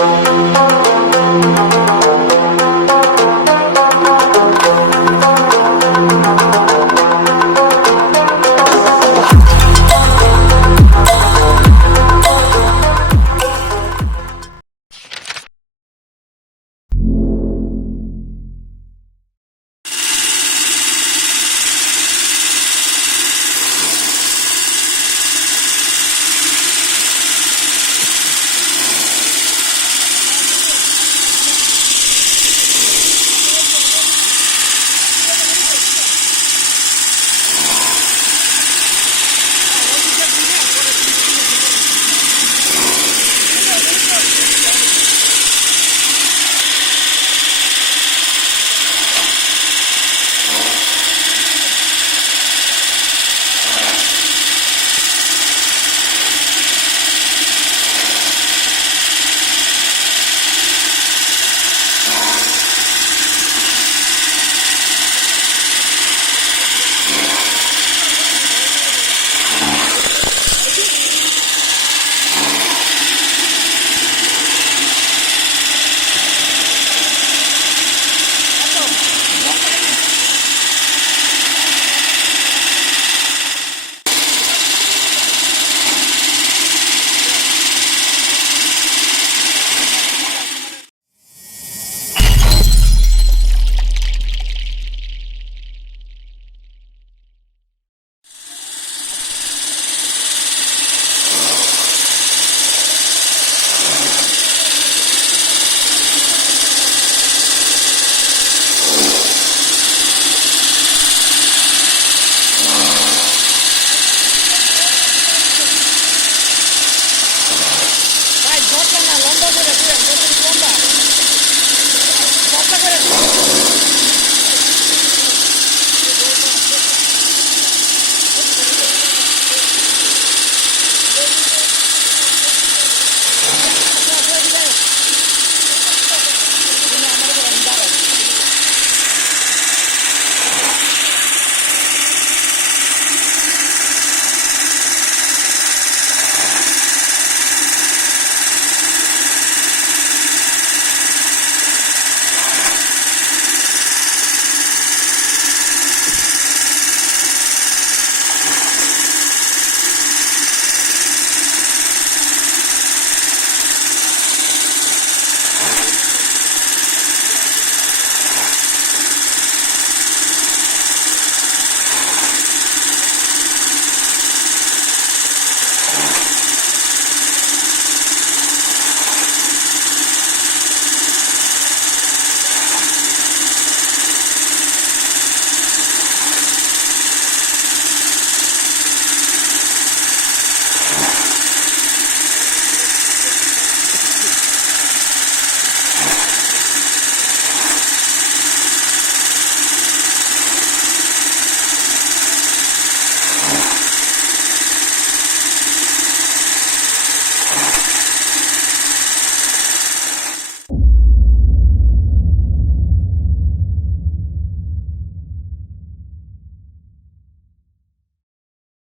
了。